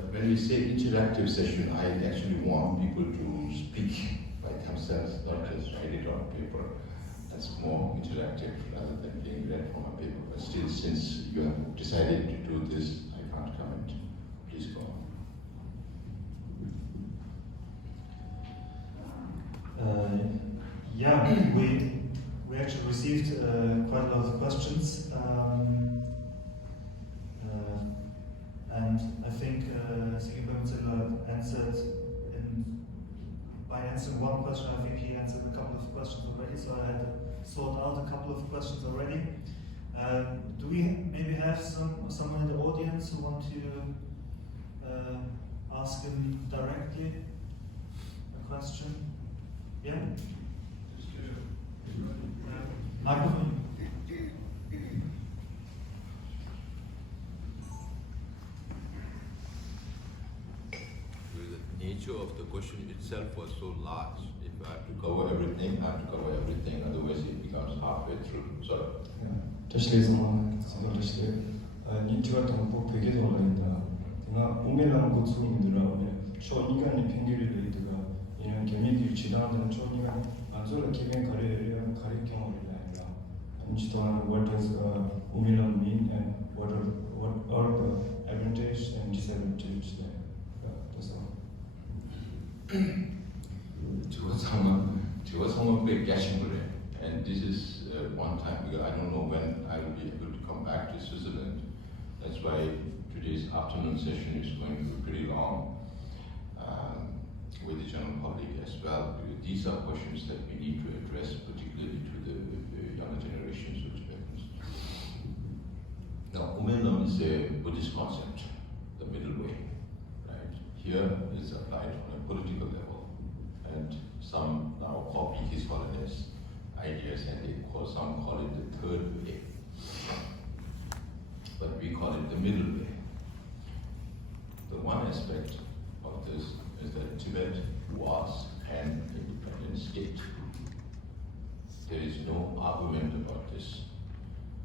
But when we say interactive session, I actually want people to speak by themselves, not just write it on paper. That's more interactive rather than being read from a paper. But still, since you have decided to do this, I can't comment. Please go on. We actually received quite a lot of questions, and I think Sikyong Penpa Tsering answered by answering one question. I think he answered a couple of questions already, so I had to sort out a couple of questions already. Do we maybe have someone in the audience who want to ask him directly a question? Yeah? Microphone. The nature of the question itself was so large. If I have to cover everything, I have to cover everything, otherwise it becomes halfway through. Sorry. Teslezaman, Tesle, Nitua Tampo, Pegetola, Umelam Butsu, Chonigan and Pingiri, in Kemidi, Chidan, and Chonigan, Anzola Kigan Kare, Karikon, and what does Umelam mean and what are the advantages and disadvantages there? That's all. And this is one time, because I don't know when I will be able to come back to Switzerland. That's why today's afternoon session is going to be pretty long with the general public as well. Because these are questions that we need to address, particularly to the younger generations of Tibetans. Now, Umelam is a Buddhist concept, the middle way. Right? Here it's applied on a political level, and some now copy his holiness ideas, and some call it the third way. But we call it the middle way. The one aspect of this is that Tibet was an independent state. There is no argument about this.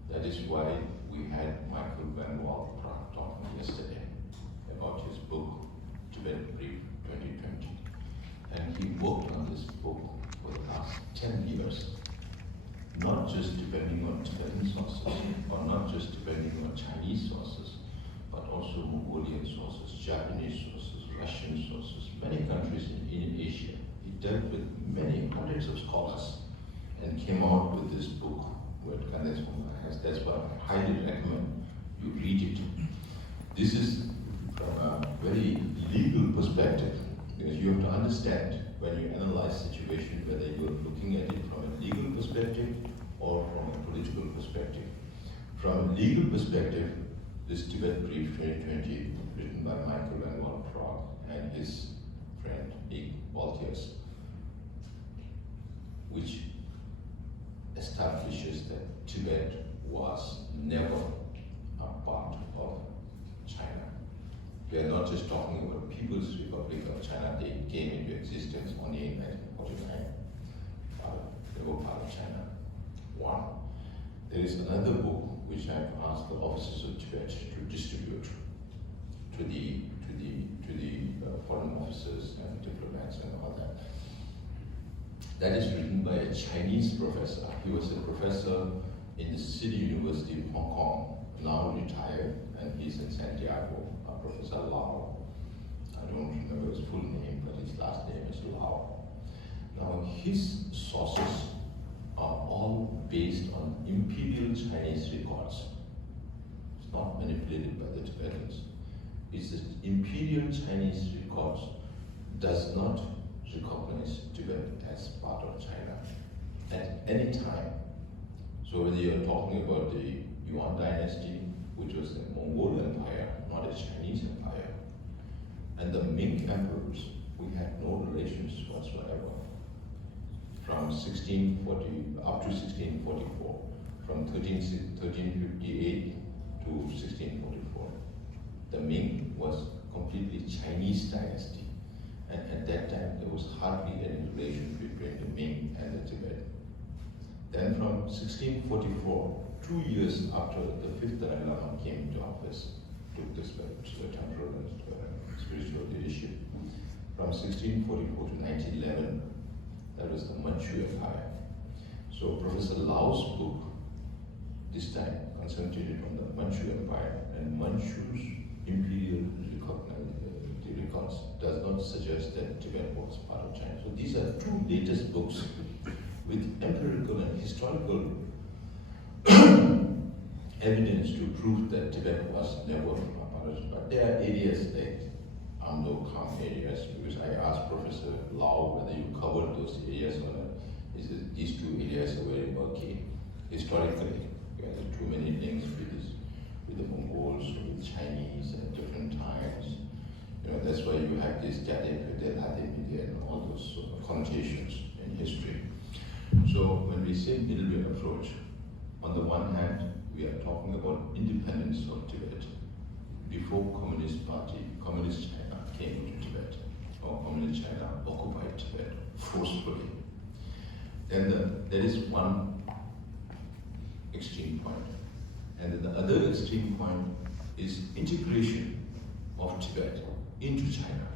That is why we had Michael Van Wall talking yesterday about his book, Tibet Brief 2020. And he worked on this book for the past 10 years. Not just depending on Tibetan sources, or not just depending on Chinese sources, but also Mongolian sources, Japanese sources, Russian sources, many countries in Asia. He dealt with many hundreds of scholars and came out with this book, that's why I highly recommend you read it. This is from a very legal perspective, because you have to understand when you analyze situation whether you're looking at it from a legal perspective or from a political perspective. From a legal perspective, this Tibet Brief 2020, written by Michael Van Wall and his friend Nick Walters, which establishes that Tibet was never a part of China. We are not just talking about People's Republic of China. They came into existence only in 1949. They were part of China. One. There is another book which I've asked the officers of Tibet to distribute to the foreign officers and diplomats and all that. That is written by a Chinese professor. He was a professor in the City University of Hong Kong, now retired, and he's in Santiago, Professor Lau. I don't remember his full name, but his last name is Lau. Now, his sources are all based on imperial Chinese records. It's not manipulated by the Tibetans. It's that imperial Chinese records does not recognize Tibet as part of China at any time. So whether you're talking about the Yuan dynasty, which was the Mongol Empire, not a Chinese empire, and the Ming emperors, we had no relations whatsoever. From 1640 up to 1644, from 1358 to 1644. The Ming was completely Chinese dynasty. And at that time, there was hardly any relation between the Ming and the Tibet. Then from 1644, 2 years after the fifth Dalai Lama came to office, took this temporal position. From 1644 to 1911, that was the Manchu Empire. So Professor Lau's book, this time, concentrated on the Manchu Empire, and Manchu's imperial records does not suggest that Tibet was part of China. So these are two latest books with empirical and historical evidence to prove that Tibet was never a part of China. But there are areas like Amdo Kham areas, because I asked Professor Lau whether you covered those areas or not. He says these two areas are very murky. Historically, there are too many links with the Mongols, with Chinese at different times. You know, that's why you have this and all those sort of connotations in history. So when we say middle way approach, on the one hand, we are talking about independence of Tibet before Communist China came to Tibet, or Communist China occupied Tibet forcefully. Then there is one extreme point. And then the other extreme point is integration of Tibet into China.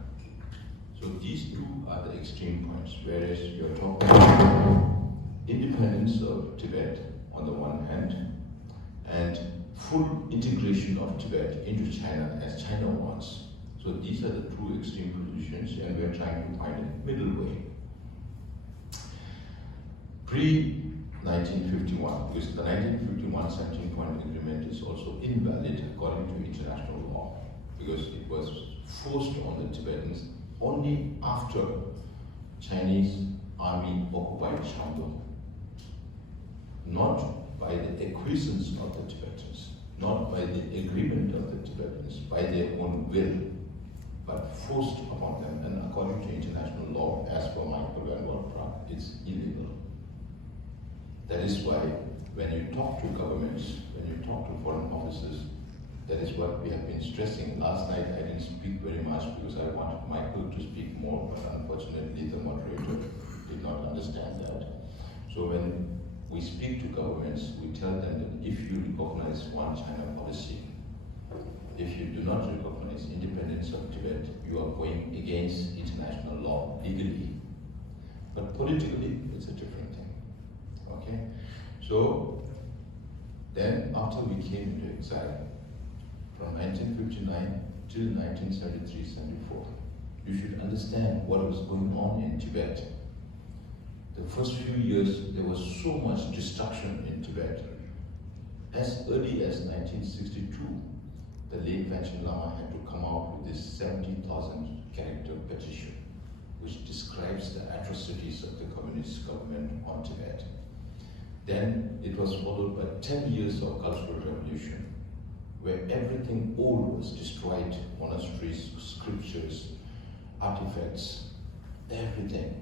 So these two are the extreme points, whereas you're talking about independence of Tibet on the one hand, and full integration of Tibet into China as China wants. So these are the two extreme positions, and we're trying to find a middle way. Pre-1951, because the 1951 17-point agreement is also invalid according to international law, because it was forced on the Tibetans only after Chinese army occupied Shandong, not by the acquiescence of the Tibetans, not by the agreement of the Tibetans, by their own will, but forced upon them. And according to international law, as per Michael Van Waldpraat, it's illegal. That is why when you talk to governments, when you talk to foreign officers, that is what we have been stressing. Last night I didn't speak very much because I wanted Michael to speak more, but unfortunately the moderator did not understand that. So when we speak to governments, we tell them that if you recognize one China policy, if you do not recognize independence of Tibet, you are going against international law legally. But politically, it's a different thing. Okay? So then after we came into exile, from 1959 till 1973-74, you should understand what was going on in Tibet. The first few years, there was so much destruction in Tibet. As early as 1962, the late Panchen Lama had to come out with this 70,000 character petition, which describes the atrocities of the communist government on Tibet. Then it was followed by 10 years of cultural revolution, where everything old was destroyed, monasteries, scriptures, artifacts, everything.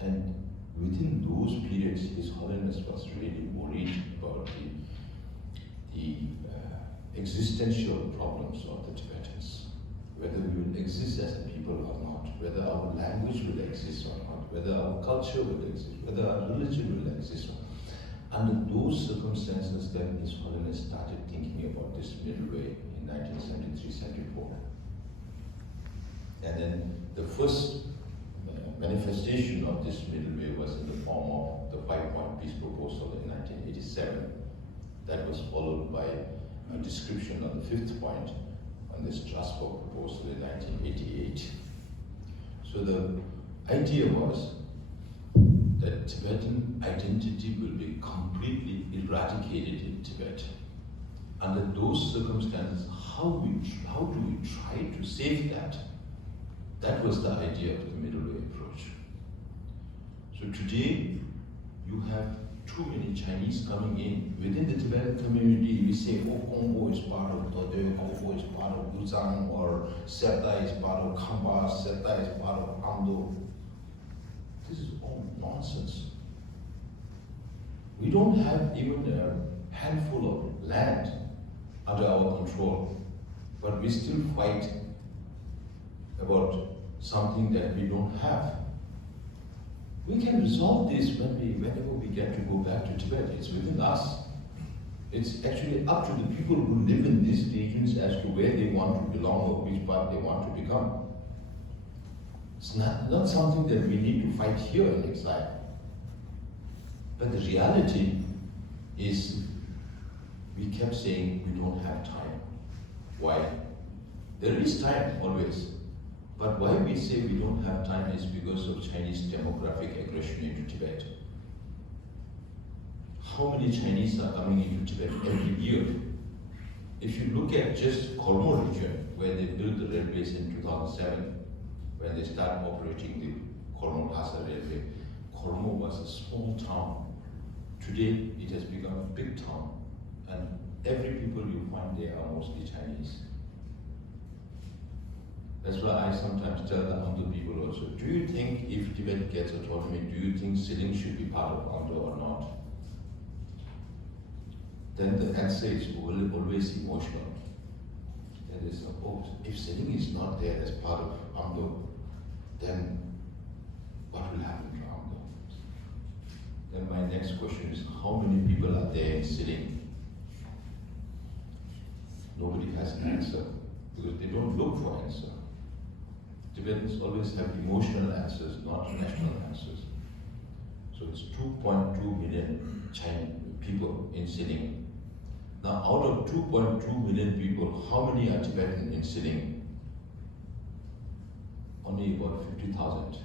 And within those periods, His Holiness was really worried about the existential problems of the Tibetans, whether we will exist as a people or not, whether our language will exist or not, whether our culture will exist, whether our religion will exist or not. Under those circumstances, then His Holiness started thinking about this middle way in 1973-74. And then the first manifestation of this middle way was in the form of the 5-point peace proposal in 1987. That was followed by a description of the 5th point on the Strasbourg proposal in 1988. So the idea was that Tibetan identity will be completely eradicated in Tibet. Under those circumstances, how do we try to save that? That was the idea of the middle way approach. So today, you have too many Chinese coming in. Within the Tibetan community, we say, oh, Kongbo is part of Todeo, Kongbo is part of Luzang, or Seta is part of Khamba, Seta is part of Amdo. This is all nonsense. We don't have even a handful of land under our control, but we still fight about something that we don't have. We can resolve this whenever we get to go back to Tibet. It's within us. It's actually up to the people who live in these regions as to where they want to belong or which path they want to become. It's not something that we need to fight here in exile. But the reality is, we kept saying we don't have time. Why? There is time always. But why we say we don't have time is because of Chinese demographic aggression into Tibet. How many Chinese are coming into Tibet every year? If you look at just Kormo region, where they built the railways in 2007, when they started operating the Kormo-Lhasa railway, Kormo was a small town. Today, it has become a big town, and every people you find there are mostly Chinese. That's why I sometimes tell the Amdo people also, do you think if Tibet gets autonomy, do you think Siling should be part of Amdo or not? Then the answer is always emotional. That is, oh, if Siling is not there as part of Amdo, then what will happen to Amdo? Then my next question is, how many people are there in Siling? Nobody has an answer, because they don't look for answer. Tibetans always have emotional answers, not national answers. So it's 2.2 million Chinese people in Siling. Now, out of 2.2 million people, how many are Tibetan in Siling? Only about 50,000.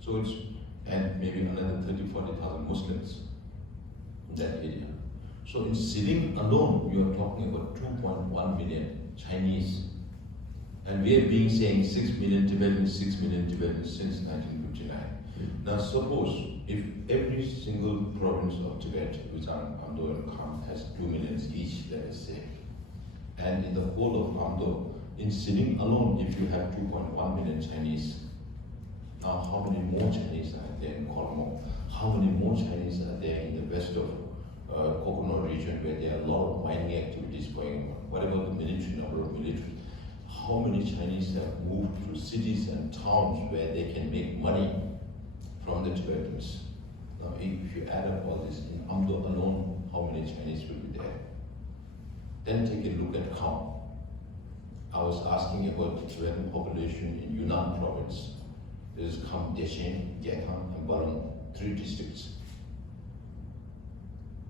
So it's, and maybe another 30,000-40,000 Muslims in that area. So in Siling alone, you are talking about 2.1 million Chinese. And we have been saying 6 million Tibetans, 6 million Tibetans since 1959. Now suppose if every single province of Tibet, which are Amdo and Kham, has 2 million each, let us say, and in the whole of Amdo, in Siling alone, if you have 2.1 million Chinese, now how many more Chinese are there in Kormo? How many more Chinese are there in the west of Kokono region, where there are a lot of mining activities going on? What about the military, number of military? How many Chinese have moved to cities and towns where they can make money from the Tibetans? Now, if you add up all this in Amdo alone, how many Chinese will be there? Then take a look at Kham. I was asking about the Tibetan population in Yunnan province. There is Kham, Dechen, Gekhan, and Balong, 3 districts.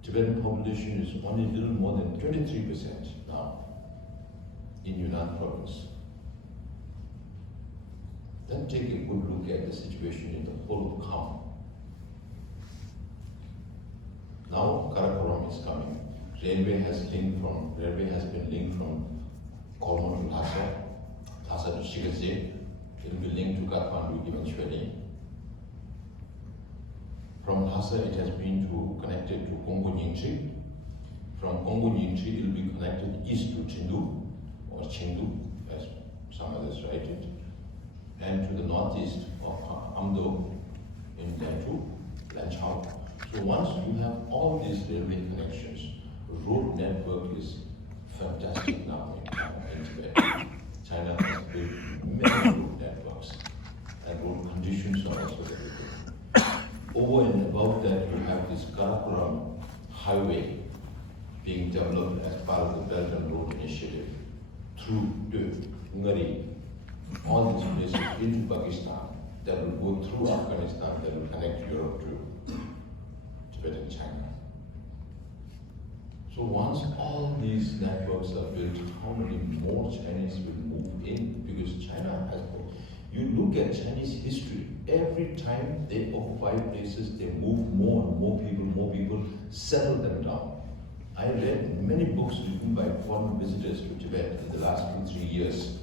Tibetan population is only a little more than 23% now in Yunnan province. Then take a good look at the situation in the whole of Kham. Now Karakoram is coming. Railway has been linked from Kormo to Lhasa, Lhasa to Shikatse. It will be linked to Kathmandu eventually. From Lhasa it has been connected to Kongo Nyingchi. From Kongo Nyingchi it will be connected east to Chindu, or Chengdu, as some others write it, and to the northeast of Amdo in Thankyou, Lanchao. So once you have all these railway connections, road network is fantastic now in Tibet. China has built many road networks, and road conditions are also very good. Over and above that, you have this Karakoram highway being developed as part of the Belt and Road Initiative through Hungary, all these places into Pakistan, that will go through Afghanistan, that will connect Europe to Tibet and China. So once all these networks are built, how many more Chinese will move in? Because China has, you look at Chinese history, every time they occupy places, they move more and more people, settle them down. I read many books written by foreign visitors to Tibet in the last 2-3 years.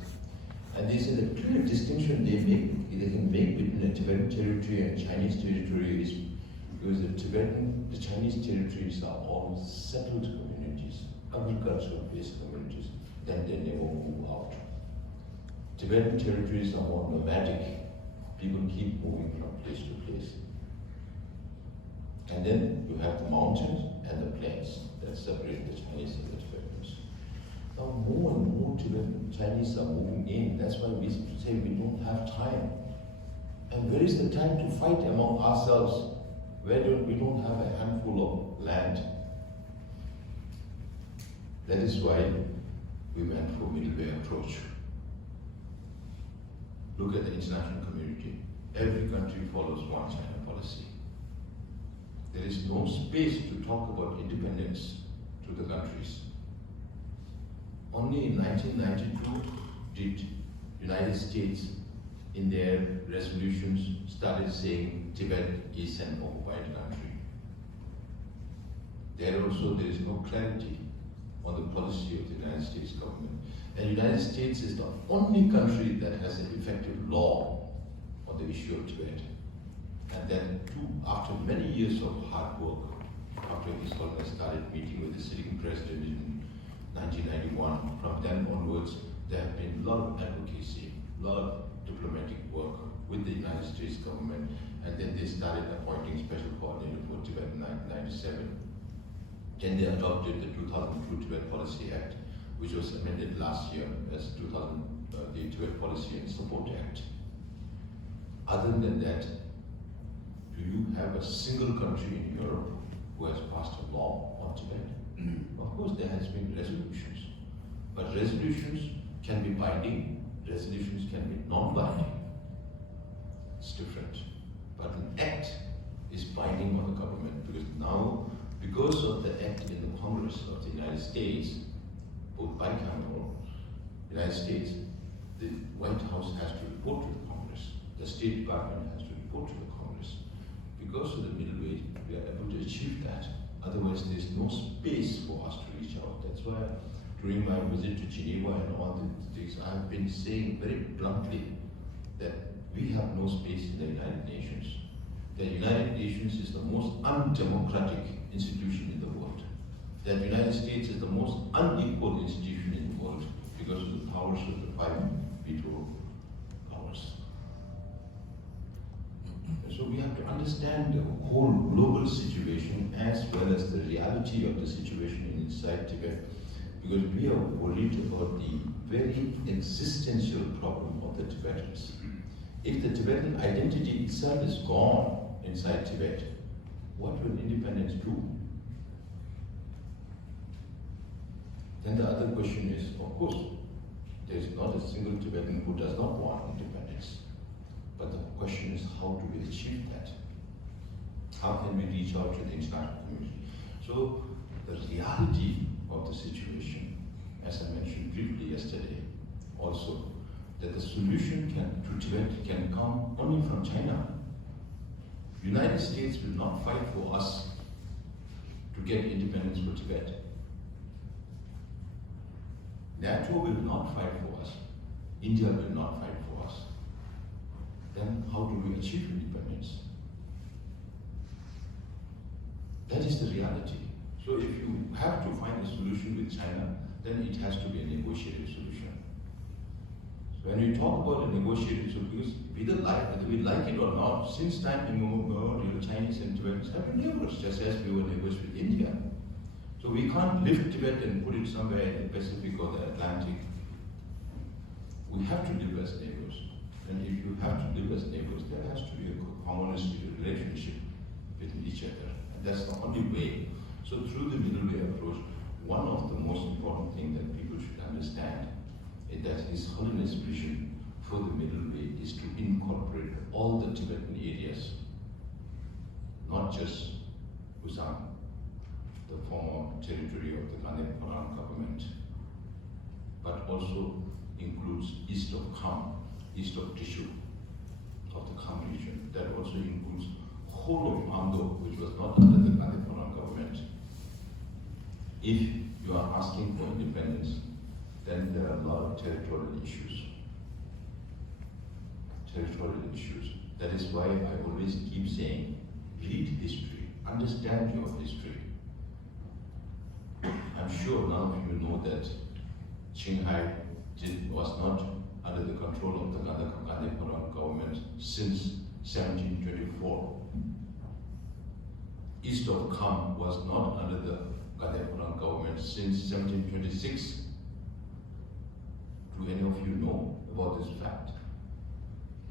And they say the clear distinction they can make between the Tibetan territory and Chinese territory is because the Chinese territories are all settled communities, agricultural-based communities, then they never move out. Tibetan territories are more nomadic. People keep moving from place to place. And then you have the mountains and the plains that separate the Chinese and the Tibetans. Now more and more Tibetan Chinese are moving in. That's why we say we don't have time. And where is the time to fight among ourselves? We don't have a handful of land. That is why we went for middle way approach. look at the international community. Every country follows one China policy. There is no space to talk about independence to the countries. Only in 1992 did United States in their resolutions started saying Tibet is an occupied country. There also there is no clarity on the policy of the United States government. And the United States is the only country that has an effective law on the issue of Tibet. And then too, after many years of hard work, after His Holiness started meeting with the sitting president in 1991, from then onwards, there have been a lot of advocacy, a lot of diplomatic work with the United States government, and then they started appointing special coordinator for Tibet in 1997. Then they adopted the 2002 Tibet Policy Act, which was amended last year as the Tibet Policy and Support Act. Other than that, do you have a single country in Europe who has passed a law on Tibet? Of course, there has been resolutions, but resolutions can be binding, resolutions can be non-binding. It's different. But an act is binding on the government, because now, because of the act in the Congress of the United States, both bicameral, United States, the White House has to report to the Congress, the State Department has to report to the Congress. Because of the middle way, we are able to achieve that. Otherwise, there's no space for us to reach out. That's why during my visit to Geneva and all these things, I've been saying very bluntly that we have no space in the United Nations. The United Nations is the most undemocratic institution in the world. The United States is the most unequal institution in the world because of the powers of the 5 veto powers. So we have to understand the whole global situation as well as the reality of the situation inside Tibet, because we are worried about the very existential problem of the Tibetans. If the Tibetan identity itself is gone inside Tibet, what will independence do? Then the other question is, of course, there is not a single Tibetan who does not want independence. But the question is, how do we achieve that? How can we reach out to the international community? So the reality of the situation, as I mentioned briefly yesterday, also, that the solution to Tibet can come only from China. United States will not fight for us to get independence for Tibet. NATO will not fight for us. India will not fight for us. Then how do we achieve independence? That is the reality. So if you have to find a solution with China, then it has to be a negotiated solution. So when we talk about a negotiated solution, whether we like it or not, since time immemorial, Chinese and Tibetans have been neighbors, just as we were neighbors with India. So we can't lift Tibet and put it somewhere in the Pacific or the Atlantic. We have to live as neighbors. And if you have to live as neighbors, there has to be a harmonious relationship with each other. And that's the only way. So through the middle way approach, one of the most important things that people should understand is that His Holiness' vision for the middle way is to incorporate all the Tibetan areas, not just Uzang, the former territory of the Gandhi government, but also includes east of Kham, east of Tissue of the Kham region. That also includes whole of Amdo, which was not under the Gandhi government. If you are asking for independence, then there are a lot of territorial issues. That is why I always keep saying, read history, understand your history. I'm sure none of you know that Qinghai was not under the control of the Gandhi government since 1724. East of Kham was not under the Gandhi government since 1726. Do any of you know about this fact?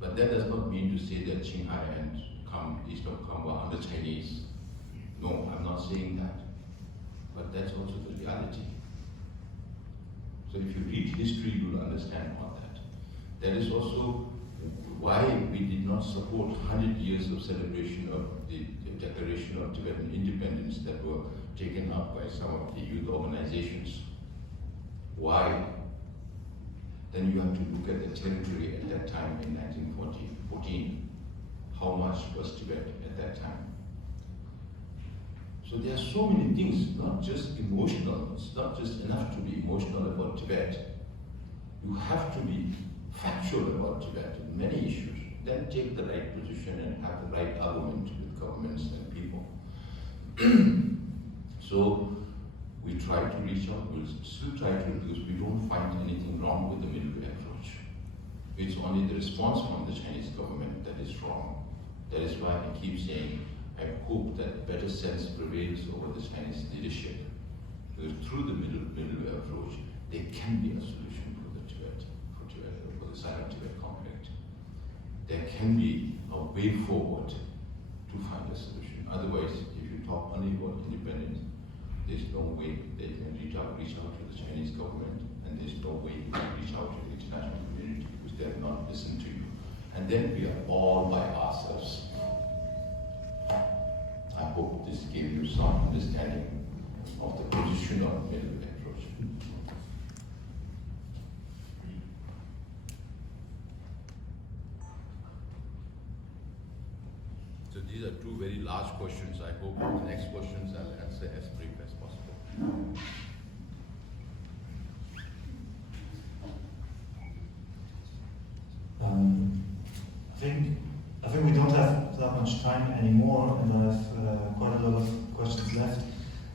But that does not mean to say that Qinghai and Kham, east of Kham, were under Chinese. No, I'm not saying that. But that's also the reality. So if you read history, you will understand all that. That is also why we did not support 100 years of celebration of the Declaration of Tibetan Independence that were taken up by some of the youth organizations. Why? Then you have to look at the territory at that time in 1914. How much was Tibet at that time? So there are so many things, not just emotional. It's not just enough to be emotional about Tibet. You have to be factual about Tibet in many issues. Then take the right position and have the right argument with governments and people. So we try to reach out, we'll still try to, because we don't find anything wrong with the middle way approach. It's only the response from the Chinese government that is wrong. That is why I keep saying, I hope that better sense prevails over the Chinese leadership. Because through the middle way approach, there can be a solution for the Tibet, for the Sino-Tibet conflict. There can be a way forward to find a solution. Otherwise, if you talk only about independence, there's no way they can reach out to the Chinese government, and there's no way you can reach out to the international community because they have not listened to you. And then we are all by ourselves. I hope this gave you some understanding of the position of middle way approach. So these are two very large questions. I hope the next questions I'll answer as brief as possible. I think we don't have that much time anymore, and I have quite a lot of questions left.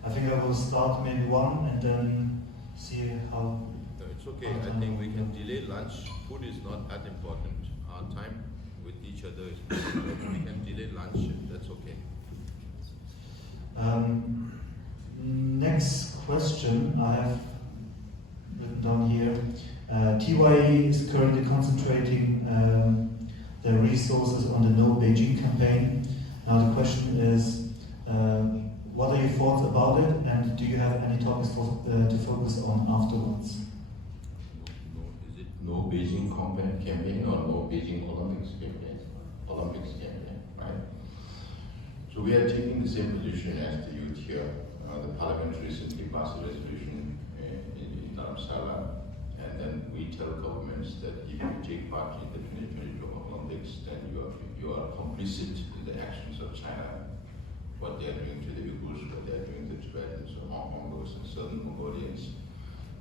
I think I will start maybe one and then see how. No, it's okay. I think we can delay lunch. Food is not that important. Our time with each other is important. We can delay lunch. That's okay. Next question I have written down here. TYE is currently concentrating their resources on the No Beijing campaign. Now the question is, what are your thoughts about it, and do you have any topics to focus on afterwards? Is it No Beijing campaign or No Beijing Olympics campaign? Olympics campaign, right? So we are taking the same position as the youth here. The parliament recently passed a resolution in Dharamsala, and then we tell governments that if you take part in the 2022 Olympics, then you are complicit in the actions of China, what they are doing to the Uyghurs, what they are doing to the Tibetans, or Mongols and Southern Mongolians.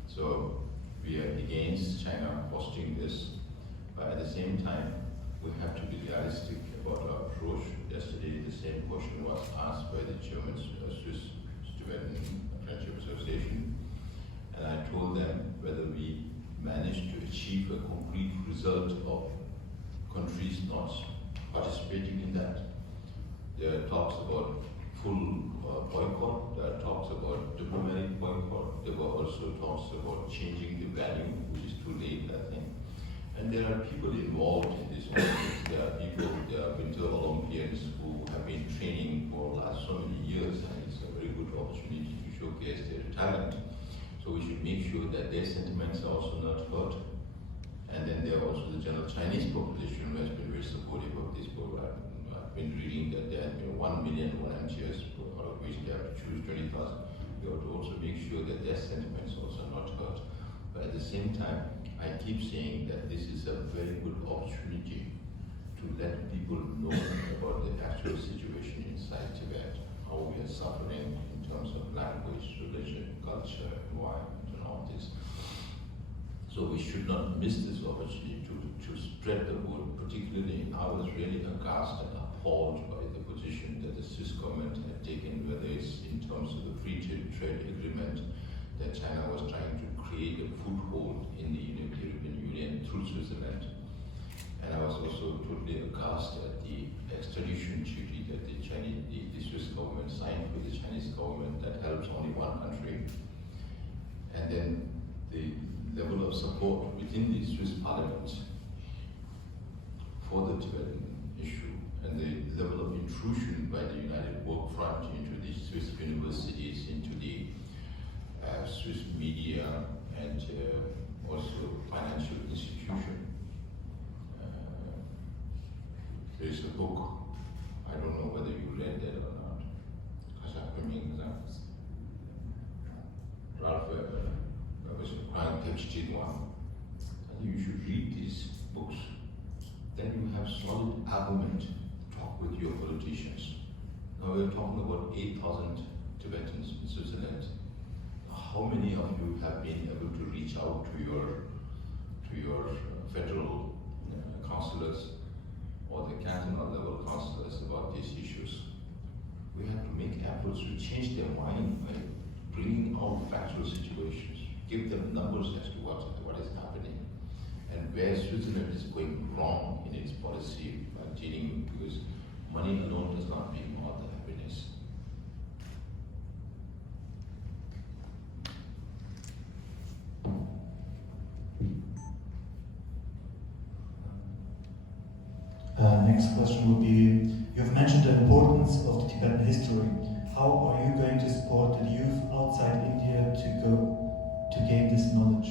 So we are against China hosting this, but at the same time, we have to be realistic about our approach. Yesterday, the same question was asked by the German Swiss Tibetan Friendship Association, and I told them whether we managed to achieve a concrete result of countries not participating in that. There are talks about full boycott, there are talks about diplomatic boycott, there were also talks about changing the value, which is too late, I think. And there are people involved in this Olympics. There are people, there are Winter Olympians who have been training for the last so many years, and it's a very good opportunity to showcase their talent. So we should make sure that their sentiments are also not hurt. And then there are also the general Chinese population who has been very supportive of this program. I've been reading that there have been 1 million volunteers, out of which they have to choose 20,000. We have to also make sure that their sentiments also not hurt. But at the same time, I keep saying that this is a very good opportunity to let people know about the actual situation inside Tibet, how we are suffering in terms of language, religion, culture, environment, and all this. So we should not miss this opportunity to spread the word. Particularly, I was really aghast and appalled by the position that the Swiss government had taken, whether it's in terms of the free trade agreement that China was trying to create a foothold in the European Union through Switzerland. And I was also totally aghast at the extradition treaty that the Swiss government signed with the Chinese government that helps only one country. And then the level of support within the Swiss parliament for the Tibetan issue, and the level of intrusion by the United Work Front into the Swiss universities, into the Swiss media, and also financial institution. book. I don't know whether you read that or not. Ralph was one. I think you should read these books. Then you have solid argument to talk with your politicians. Now we're talking about 8,000 Tibetans in Switzerland. How many of you have been able to reach out to your federal councillors or the cantonal level councillors about these issues? We have to make efforts to change their mind by bringing out factual situations, give them numbers as to what is happening, and where Switzerland is going wrong in its policy dealing, because money alone does not bring all the happiness. Next question would be, you have mentioned the importance of the Tibetan history. How are you going to support the youth outside India to gain this knowledge?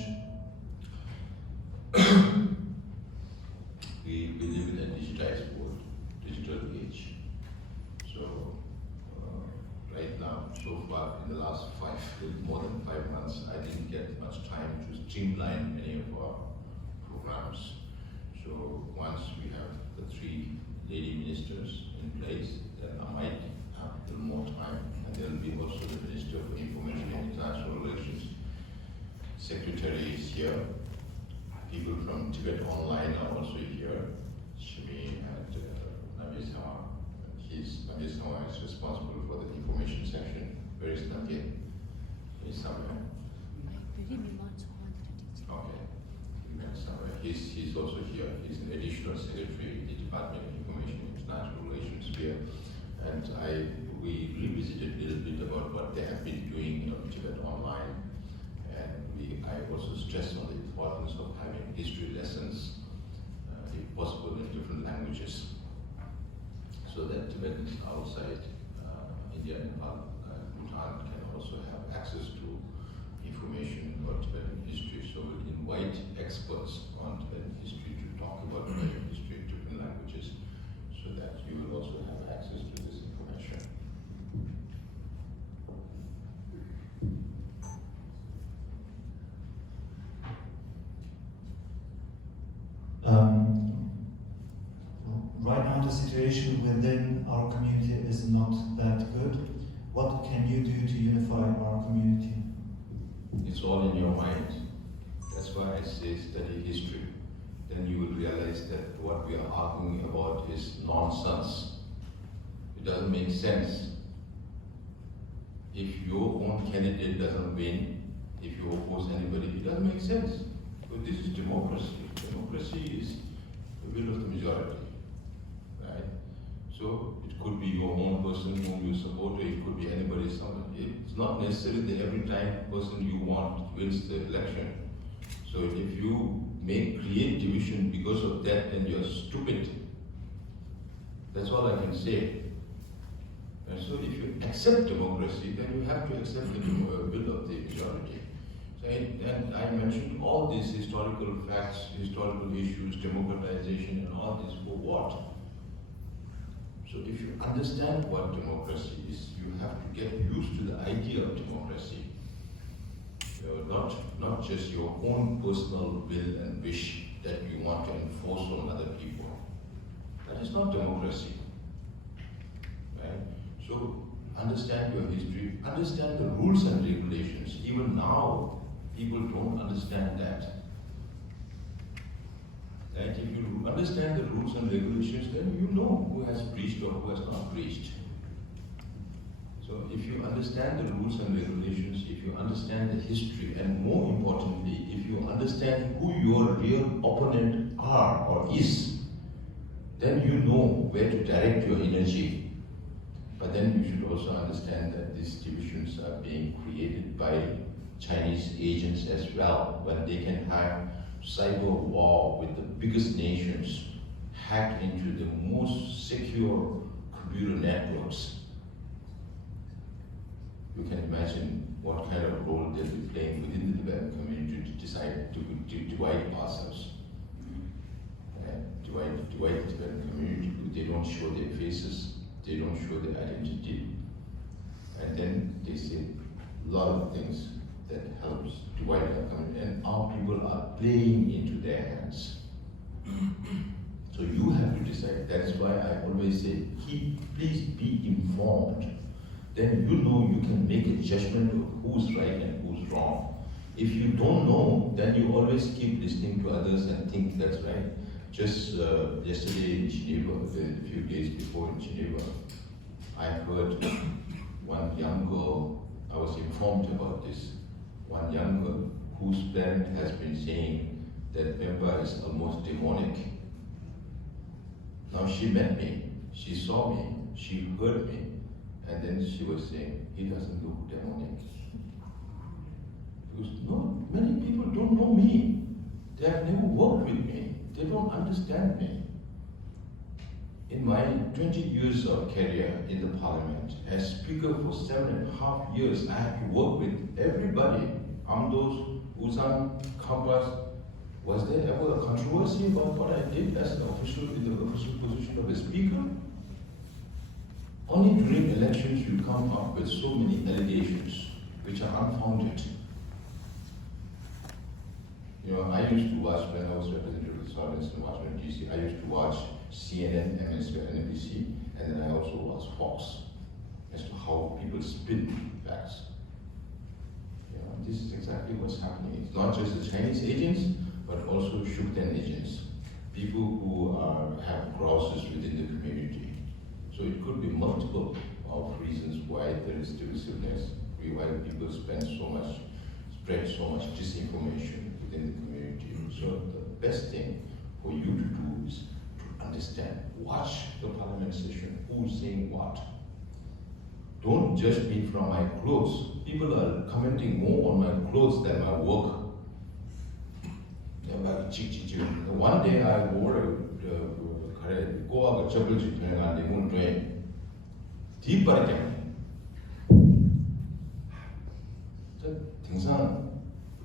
We live in a digitized world, digital age. So right now, so far in the last more than 5 months, I didn't get much time to streamline any of our programs. So once we have the 3 lady ministers in place, then I might have a little more time. And there will be also the Minister for Information and International Relations. Secretary is here. People from Tibet Online are also here. Shimi and Namisawa. Namisawa is responsible for the information section. Where is Thankyou? He's somewhere. Okay. He's also here. He's an additional secretary in the Department of Information and International Relations here. And we revisited a little bit about what they have been doing on Tibet Online. And I also stressed on the importance of having history lessons, if possible, in different languages, so that Tibetans outside India and Bhutan can also have access to information about Tibetan history. So we'll invite experts on Tibetan history to talk about Tibetan history in different languages, so that you will also have access to this information. Right now the situation within our community is not that good. What can you do to unify our community? It's all in your mind. That's why I say study history. Then you will realize that what we are arguing about is nonsense. It doesn't make sense. If your own candidate doesn't win, if you oppose anybody, it doesn't make sense. But this is democracy. Democracy is the will of the majority, right? So it could be your own person whom you support, or it could be anybody. It's not necessary that every time person you want wins the election. So if you create division because of that, then you're stupid. That's all I can say. And so if you accept democracy, then you have to accept the will of the majority. So, and I mentioned all these historical facts, historical issues, democratization, and all this for what? So if you understand what democracy is, you have to get used to the idea of democracy. Not just your own personal will and wish that you want to enforce on other people. That is not democracy. Right? So understand your history, understand the rules and regulations. Even now, people don't understand that. Right? If you understand the rules and regulations, then you know who has breached or who has not breached. So if you understand the rules and regulations, if you understand the history, and more importantly, if you understand who your real opponent are or is, then you know where to direct your energy. But then you should also understand that these divisions are being created by Chinese agents as well, when they can have cyber war with the biggest nations, hack into the most secure computer networks. You can imagine what kind of role they'll be playing within the Tibetan community to decide to divide ourselves. Divide the Tibetan community, because they don't don't show their faces, they don't show their identity, and then they say a lot of things that helps divide our community, and our people are playing into their hands. So you have to decide. That is why I always say, please be informed. Then you know you can make a judgment of who's right and who's wrong. If you don't know, then you always keep listening to others and think that's right. Just yesterday in Geneva, a few days before in Geneva, I heard one young girl, I was informed about this, one young girl whose parent has been saying that Penpa is almost demonic. Now she met me, she saw me, she heard me, and then she was saying, he doesn't look demonic. Because no, many people don't know me. They have never worked with me. They don't understand me. In my 20 years of career in the parliament, as speaker for 7.5 years, I had to work with everybody. Amdos, Uzan, Kampas. Was there ever a controversy about what I did as an official in the official position of a speaker? Only during elections you come up with so many allegations which are unfounded. You know, I used to watch, when I was representative of the Southern in Washington DC, I used to watch CNN, MSNBC, and then I also watch Fox as to how people spin facts. You know, this is exactly what's happening. It's not just the Chinese agents, but also Shukden agents, people who have grouses within the community. So it could be multiple of reasons why there is divisiveness, why people spread so much disinformation within the community. So the best thing for you to do is to understand, watch the parliament session, who's saying what. Don't judge me from my clothes. People are commenting more on my clothes than my work. One day I wore a Goa chapel on the moon train. Deep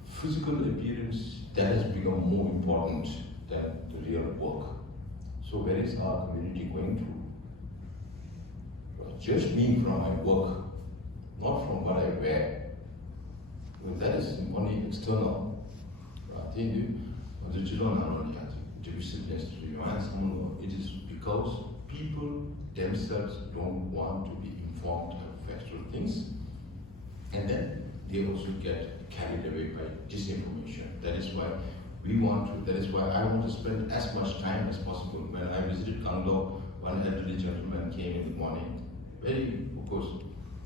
physical appearance, that has become more important than the real work. So where is our community going to? Judge me from my work, not from what I wear. Well, that is only external. It is because people themselves don't want to be informed of factual things, and then they also get carried away by disinformation. That is why I want to spend as much time as possible. When I visited Kangdo, one elderly gentleman came in the morning, of course,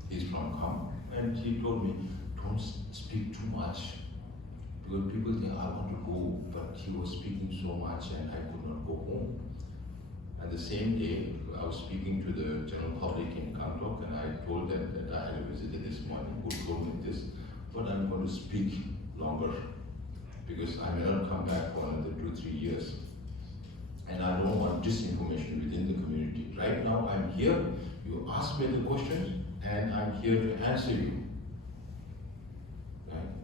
he's from Kham, and he told me, don't speak too much. Because people think, I want to go, but he was speaking so much and I could not go home. And the same day, I was speaking to the general public in Kangdok, and I told them that I had a visitor this morning who told me this, but I'm going to speak longer because I may not come back for another 2-3 years. And I don't want disinformation within the community. Right now, I'm here, you ask me the questions, and I'm here to answer you.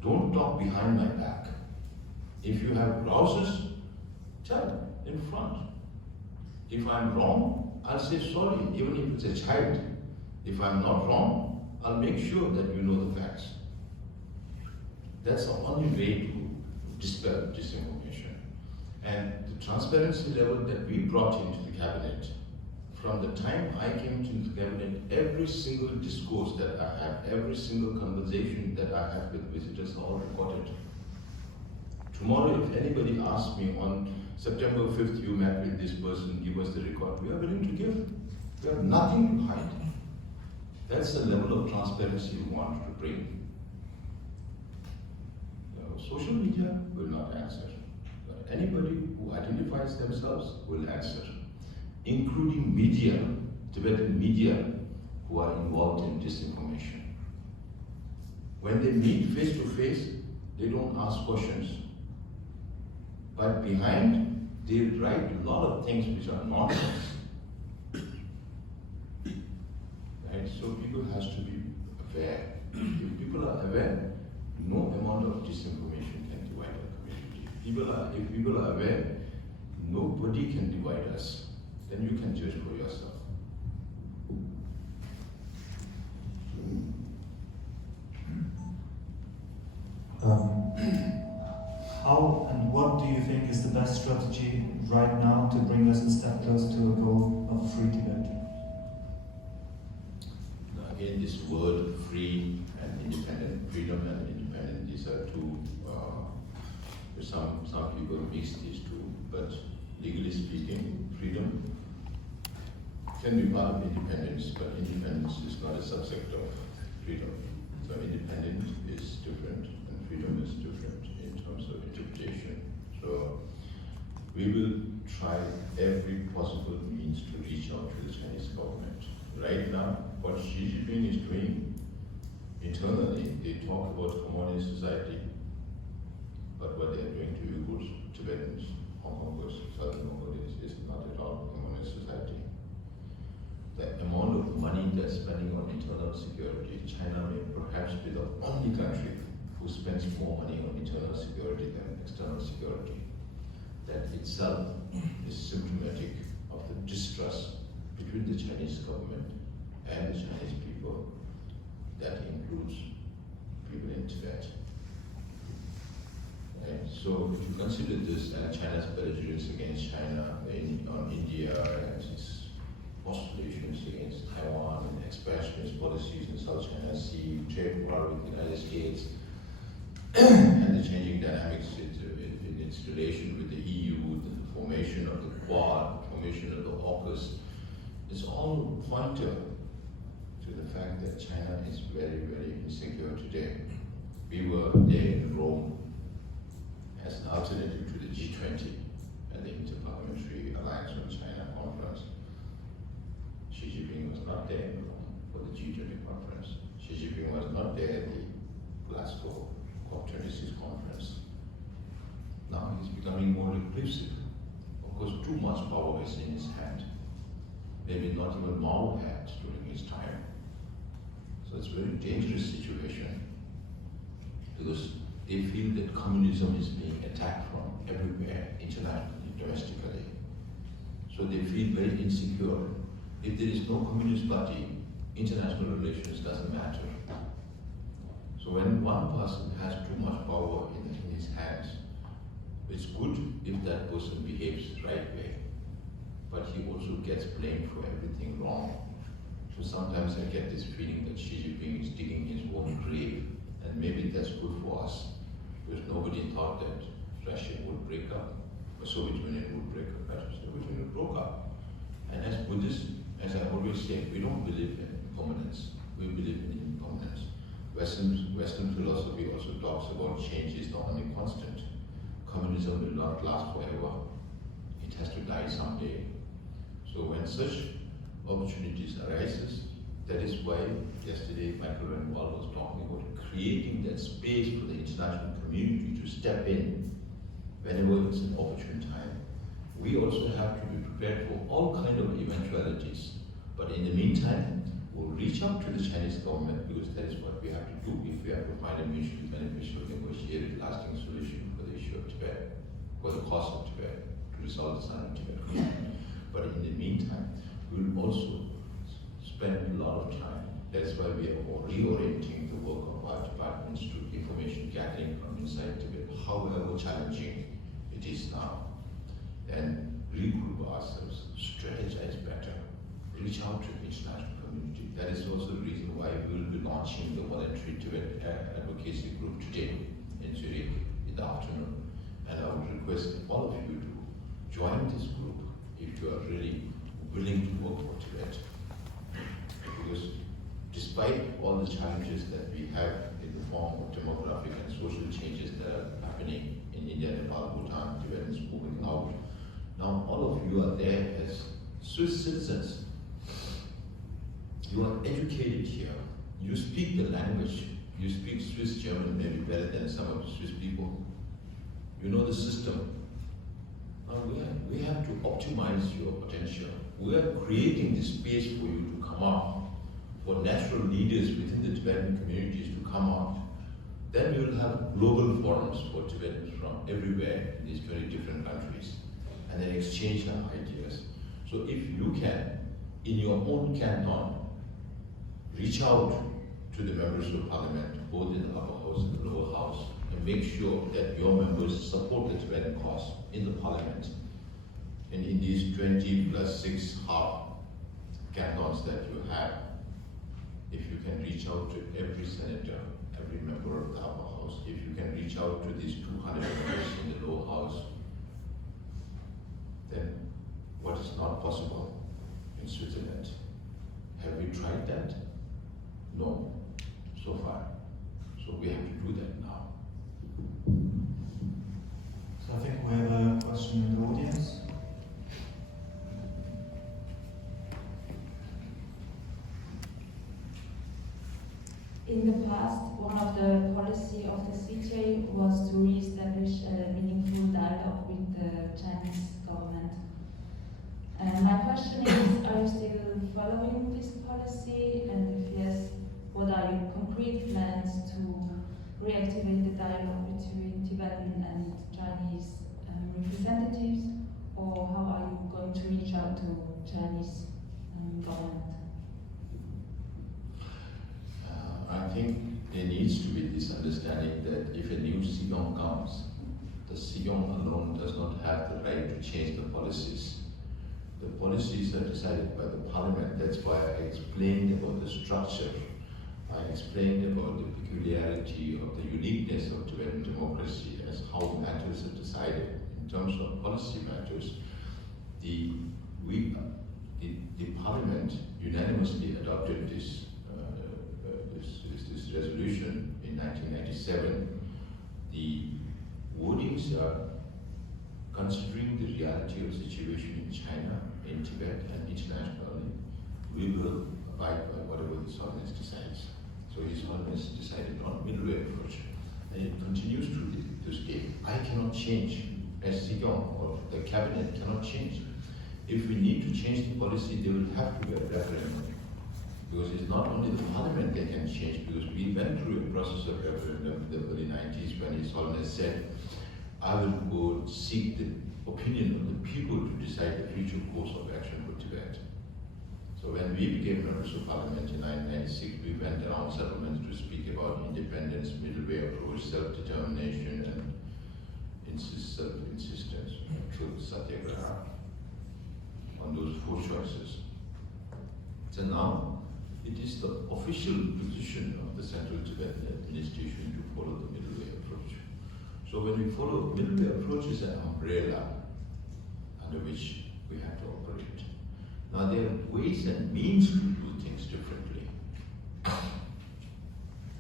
Don't talk behind my back. If you have grouses, tell in front. If I'm wrong, I'll say sorry, even if it's a child. If I'm not wrong, I'll make sure that you know the facts. That's the only way to dispel disinformation. And the transparency level that we brought into the cabinet, from the time I came to the cabinet, every single discourse that I have, every single conversation that I have with visitors are all recorded. Tomorrow, if anybody asks me on September 5th, you met with this person, give us the record, we are willing to give. We have nothing to hide. That's the level of transparency we want to bring. Social media will not answer. But anybody who identifies themselves will answer, including media, Tibetan media, who are involved in disinformation. When they meet face to face, they don't ask questions. But behind, they write a lot of things which are nonsense. Right? So people has to be aware. If people are aware, no amount of disinformation can divide our community. If people are aware, nobody can divide us. then you can judge for yourself. How and what do you think is the best strategy right now to bring us a step closer to a goal of a free Tibet? Now again, this word free and independent, freedom and independent, these are two, some people mix these two, but legally speaking, freedom can be part of independence, but independence is not a subset of freedom. So independent is different and freedom is different in terms of interpretation. So we will try every possible means to reach out to the Chinese government. Right now, what Xi Jinping is doing internally, they talk about communist society, but what they are doing to Uyghurs, Tibetans, Hong Kongers, Southern Mongols is not at all communist society. The amount of money they're spending on internal security, China may perhaps be the only country who spends more money on internal security than external security. That itself is symptomatic of the distrust between the Chinese government and the Chinese people. That includes people in Tibet. Right? So if you consider this and China's belligerence against China, on India, and its postulations against Taiwan, and expansionist policies in South China Sea, trade war with the United States, and the changing dynamics in its relation with the EU, the formation of the Quad, formation of the AUKUS, it's all pointer to the fact that China is very, very insecure today. We were there in Rome as an alternative to the G20 and the Interparliamentary Alliance on China conference. Xi Jinping was not there in Rome for the G20 conference. Xi Jinping was not there at the Glasgow COP26 conference. Now he's becoming more reclusive. Of course, too much power is in his hand. Maybe not even Mao had during his time. So it's a very dangerous situation because they feel that communism is being attacked from everywhere, internationally, domestically. So they feel very insecure. If there is no communist party, international relations doesn't matter. So when one person has too much power in his hands, it's good if that person behaves the right way, but he also gets blamed for everything wrong. So sometimes I get this feeling that Xi Jinping is digging his own grave, and maybe that's good for us, because nobody thought that Russia would break up, or Soviet Union would break up, Russia, Soviet Union broke up. And as Buddhists, as I always say, we don't believe in permanence, we believe in impermanence. Western philosophy also talks about change is the only constant. Communism will not last forever. It has to die someday. So when such opportunities arises, that is why yesterday Michael Renwal was talking about creating that space for the international community to step in whenever it's an opportune time. We also have to be prepared for all kinds of eventualities. But in the meantime, we'll reach out to the Chinese government because that is what we have to do if we have to find a mutually beneficial, negotiated, lasting solution for the issue of Tibet, for the cause of Tibet, to resolve the Sino Tibet conflict. But in the meantime, we will also spend a lot of time. That's why we are reorienting the work of our departments to information gathering from inside Tibet, however challenging it is now. And regroup ourselves, strategize better, reach out to the international community. That is also the reason why we will be launching the voluntary Tibet advocacy group today in Zurich in the afternoon. And I would request all of you to join this group if you are really willing to work for Tibet. Because despite all the challenges that we have in the form of demographic and social changes that are happening in India, Nepal, Bhutan, Tibetans moving out, now all of you are there as Swiss citizens. You are educated here. You speak the language. You speak Swiss German maybe better than some of the Swiss people. You know the system. Now we have to optimize your potential. We are creating this space for you to come out, for natural leaders within the Tibetan communities to come out. Then we will have global forums for Tibetans from everywhere in these very different countries, and then exchange our ideas. So if you can, in your own canton, reach out to the members of parliament, both in the upper house and the lower house, and make sure that your members support the Tibetan cause in the parliament. And in these 20 plus 6 half cantons that you have, if you can reach out to every senator, every member of the upper house, if you can reach out to these 200 members in the lower house, then what is not possible in Switzerland? Have we tried that? No, so far. So we have to do that now. So I think we have a question in the audience. In the past, one of the policy of the CTA was to re-establish a meaningful dialogue with the Chinese government. My question is, are you still following this policy? And if yes, what are your concrete plans to reactivate the dialogue between Tibetan and Chinese representatives? Or how are you going to reach out to Chinese government? I think there needs to be this understanding that if a new Sikyong comes, the Sikyong alone does not have the right to change the policies. The policies are decided by the parliament. That's why I explained about the structure. I explained about the peculiarity of the uniqueness of Tibetan democracy as how matters are decided. In terms of policy matters, the parliament unanimously adopted this resolution in 1997. The wordings are considering the reality of the situation in China, in Tibet, and internationally. We will abide by whatever His Holiness decides. So His Holiness decided on middle way approach, and it continues to this day. I cannot change, as Sikyong or the cabinet cannot change. If we need to change the policy, there will have to be a referendum. Because it's not only the parliament that can change, because we went through a process of referendum in the early 90s when His Holiness said, I will go seek the opinion of the people to decide the future course of action for Tibet. So when we became members of parliament in 1996, we went around settlements to speak about independence, middle way approach, self-determination, and self-insistence, truth, satyagraha, on those 4 choices. So now, it is the official position of the Central Tibetan administration to follow the middle way approach. So when we follow middle way approach is an umbrella under which we have to operate. Now there are ways and means to do things differently.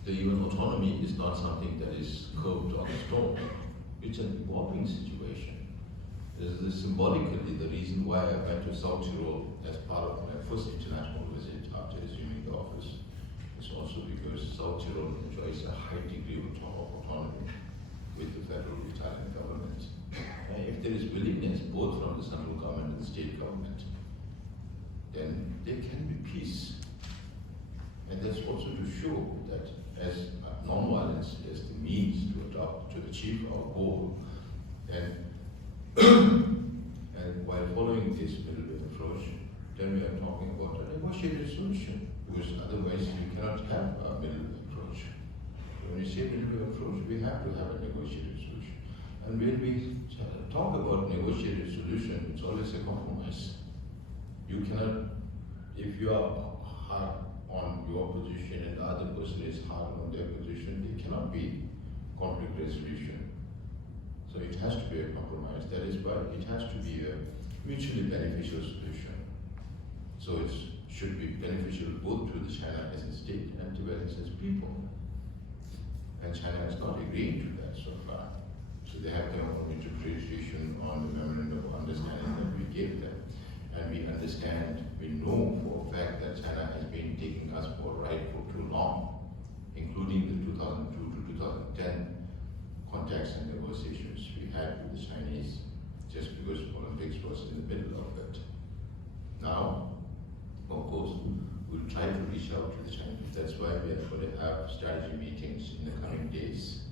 So even autonomy is not something that is curved on stone. It's an evolving situation. This is symbolically the reason why I went to South Tyrol as part of my first international visit after assuming the office. It's also because South Tyrol enjoys a high degree of autonomy with the federal Italian government. And if there is willingness both from the central government and the state government, then there can be peace. And that's also to show that as non-violence is the means to achieve our goal, and while following this middle way approach, then we are talking about a negotiated solution, because otherwise you cannot have a middle way approach. When you say middle way approach, we have to have a negotiated solution. And when we talk about negotiated solution, it's always a compromise. You cannot, if you are hard on your position and the other person is hard on their position, there cannot be conflict resolution. So it has to be a compromise. That is why it has to be a mutually beneficial solution. So it should be beneficial both to the China as a state and Tibetans as people. And China has not agreed to that so far. So they have their own interpretation on the memorandum of understanding that we gave them. And we understand, we know for a fact that China has been taking us for a ride for too long, including the 2002 to 2010 contacts and negotiations we had with the Chinese, just because Olympics was in the middle of it. Now, of course, we'll try to reach out to the Chinese. That's why we are going to have strategy meetings in the coming days.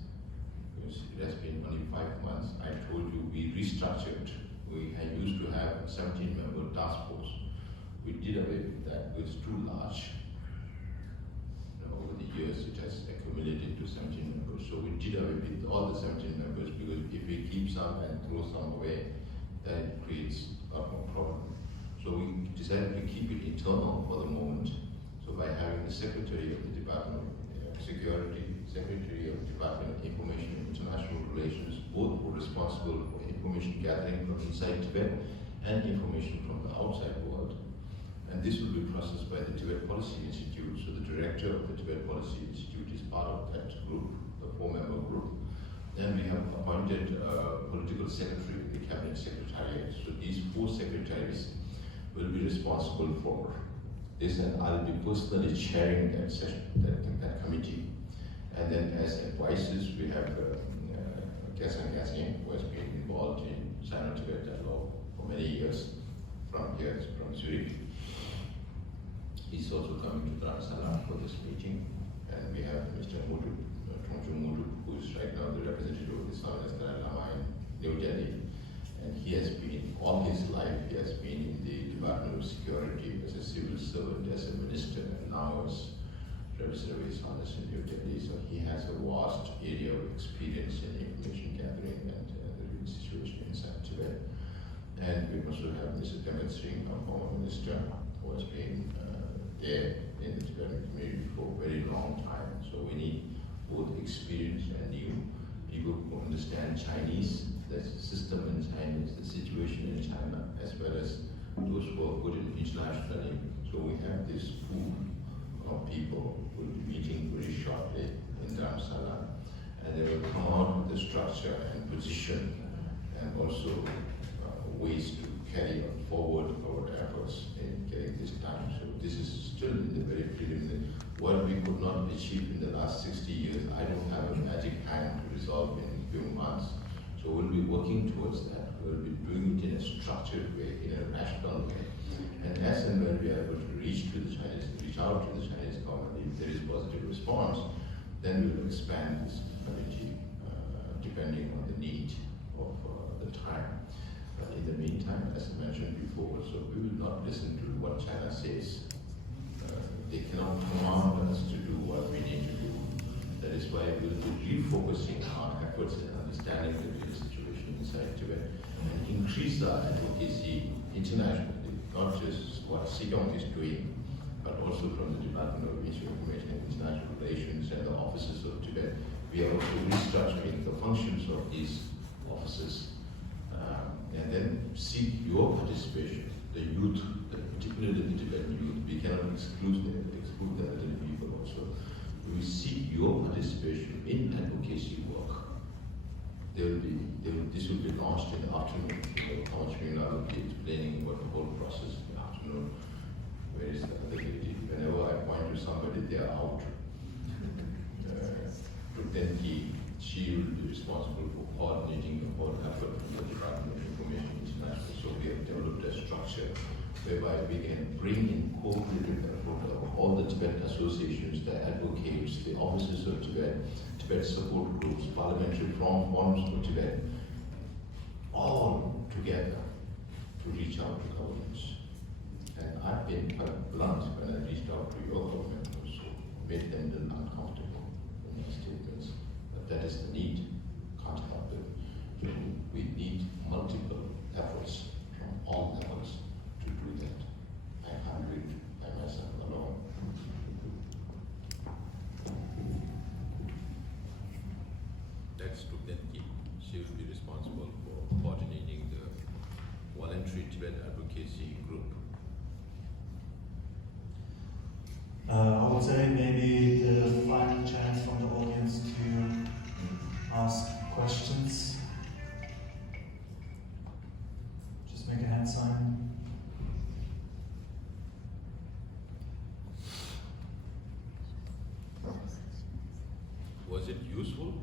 Because it has been only 5 months. I told you we restructured We had used to have a 17-member task force. We did away with that. It was too large. Over the years, it has accumulated to 17 members. So we did away with all the 17 members, because if we keep some and throw some away, that creates a lot more problem. So we decided to keep it internal for the moment. So by having the Secretary of the Department of Security, Secretary of the Department of Information and International Relations, both were responsible for information gathering from inside Tibet and information from the outside world. And this will be processed by the Tibet Policy Institute. So the director of the Tibet Policy Institute is part of that group, the 4-member group. Then we have appointed a political secretary in the cabinet secretariat. So these 4 secretaries will be responsible for this, and I'll be personally chairing that session, that committee. And then as advisors, we have Sikyong Penpa Tsering, who has been involved in Sino-Tibet dialogue for many years from here, from Zurich. He's also coming to Dharamsala for this meeting. And we have Mr. Thankyou, who is right now the representative of the Southern Dalai Lama in New Delhi. And he has been, all his life, he has been in the Department of Security as a civil servant, as a minister, and now as Service Honors in New Delhi. So he has a vast area of experience in information gathering and the situation inside Tibet. And we also have Mr. Penpa Tsering, our former minister, who has been there in the Tibetan community for a very long time. So we need both experienced and new people who understand Chinese, the system in China, the situation in China, as well as those who are good in internationally. So we have this pool of people who will be meeting very shortly in Dharamsala, and they will come out with the structure and position, and also ways to carry forward our efforts in getting this done. So this is still in the very preliminary. What we could not achieve in the last 60 years, I don't have a magic hand to resolve in a few months. So we'll be working towards that. We'll be doing it in a structured way, in a rational way. And as and when we are able to reach out to the Chinese government, if there is positive response, then we will expand this community depending on the need of the time. But in the meantime, as I mentioned before, so we will not listen to what China says. They cannot command us to do what we need to do. That is why we will be refocusing our efforts in understanding the real situation inside Tibet and increase our advocacy internationally, not just what Sikyong is doing, but also from the Department of Information and International Relations and the offices of Tibet. We are also restructuring the functions of these offices, and then seek your participation, the youth, particularly the Tibetan youth. We cannot exclude the elderly people also. We seek your participation in advocacy work. This will be launched in the afternoon. Kamachmina will be explaining about the whole process in the afternoon. Where is the other lady? Whenever I point to somebody, they are out. Thankyou, she will be responsible for coordinating the whole effort from the Department of Information International. So we have developed a structure whereby we can bring in cooperative effort of all the Tibetan associations, the advocates, the offices of Tibet, Tibet support groups, parliamentary forums for Tibet, all together to reach out to governments. And I've been quite blunt when I reached out to your government also, made them uncomfortable in my statements. But that is the need, can't help it. So we need multiple efforts from all levels to do that. I can't do it by myself alone. Next to Thankyou, she will be responsible for coordinating the voluntary Tibet advocacy group. I would say maybe the final chance from the audience to ask questions. Just make a hand sign. Was it useful?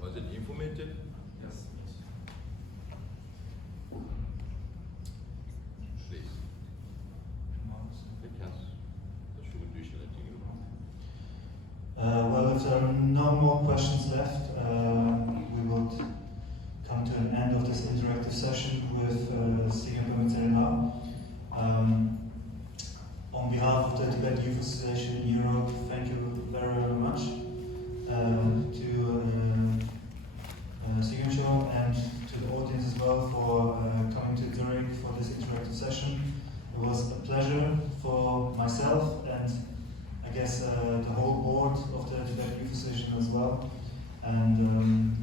Was it informative? Yes. Please. Well, if there are no more questions left, we will come to an end of this interactive session with to the audience as well for coming to Zurich for this interactive session. It was a pleasure for myself and I guess the whole board of the Tibetan Youth Association as well. And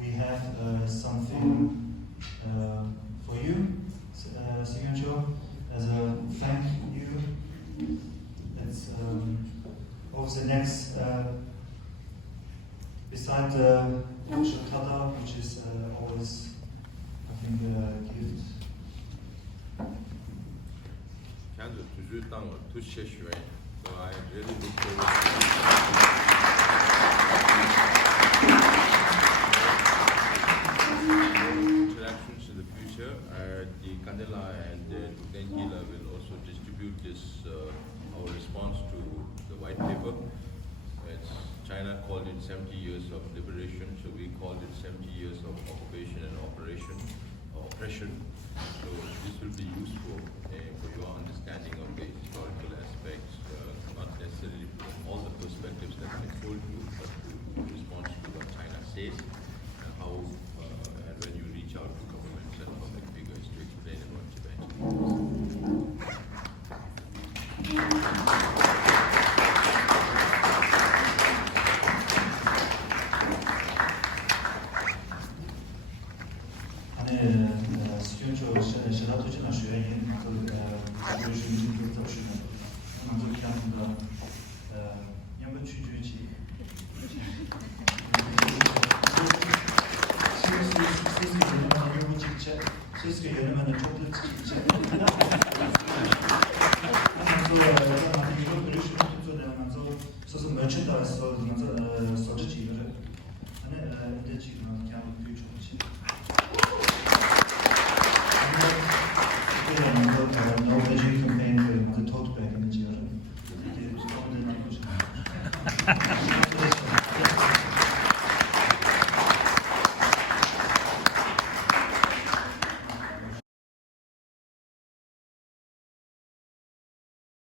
we have something for you, Sikyong, as a thank you. It's obviously next, beside the virtual tada, which is always, I think, a gift. 看着就是当我读学学院 so I really look forward to interactions in the future. The Kandela and the Thankyou will also distribute this, our response to the white paper. China called it 70 years of liberation, so we called it 70 years of occupation and oppression. So this will be useful for your understanding of the historical aspects, not necessarily from all the perspectives that I told you, but to respond to what China says and how, and when you reach out to governments and public figures to explain about Tibet. merchandise